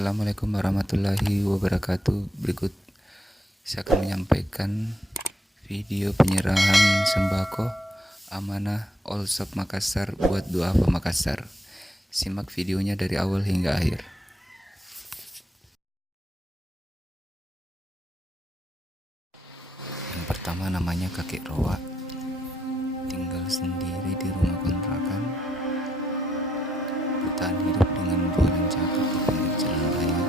Assalamualaikum warahmatullahi wabarakatuh. Berikut saya akan menyampaikan video penyerahan sembako amanah All Shop Makassar buat Duafa Makassar. Simak videonya dari awal hingga akhir. Yang pertama namanya Kakek Roa, tinggal sendiri di rumah kontrakan, bertahan hidup dengan jualan cakep di pinggir jalan raya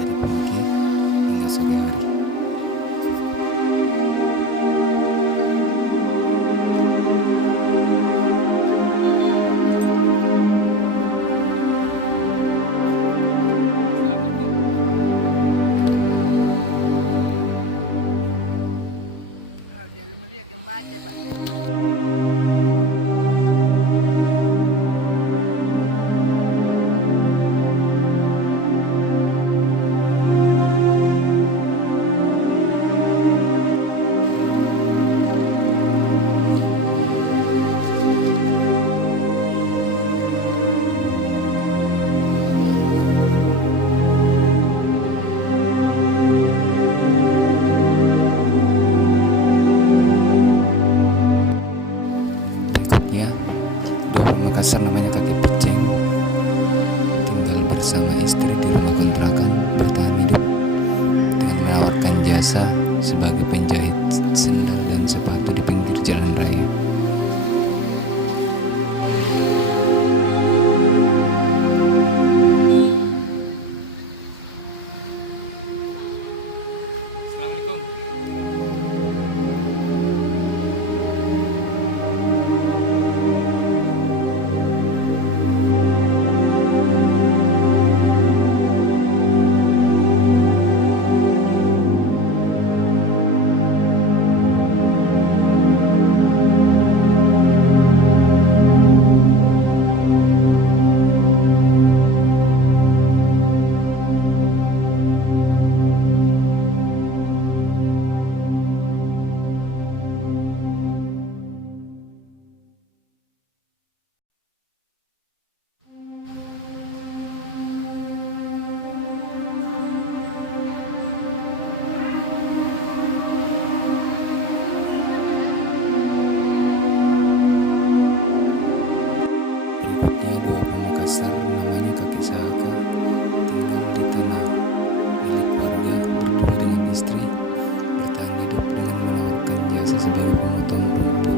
dari pagi hingga sore hari. Berikutnya, Duafa Makassar namanya Kakek Peceng, tinggal bersama istri di rumah kontrakan, bertahan hidup dengan menawarkan jasa sebagai penjahit sendal dan sepatu di pinggir jalan raya. Berikutnya Duafa Makassar namanya Kakek Saka, tinggal di tanah milik warga, berdua dengan istri, bertahan hidup dengan menawarkan jasa sebagai pemotong rumput.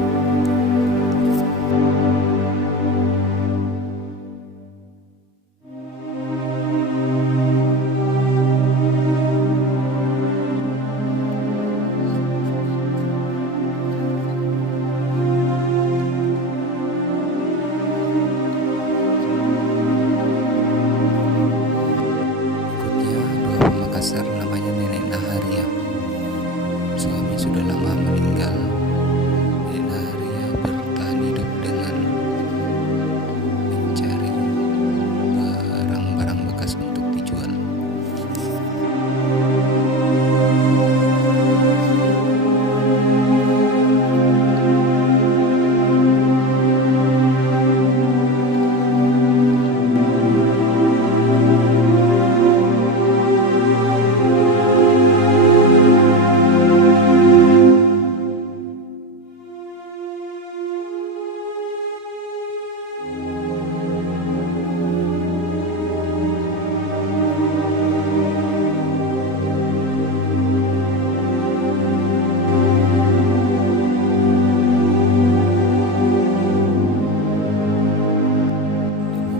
Berikutnya Duafa Makassar namanya Nenek Naharia. Suami sudah lama meninggal. Nenek Naharia bertahan hidup dengan mencari barang-barang bekas untuk dijual.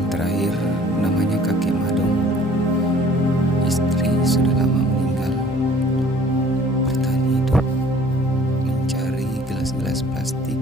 Terakhir namanya Kakek Madong, istri sudah lama meninggal, bertahan hidup mencari gelas-gelas plastik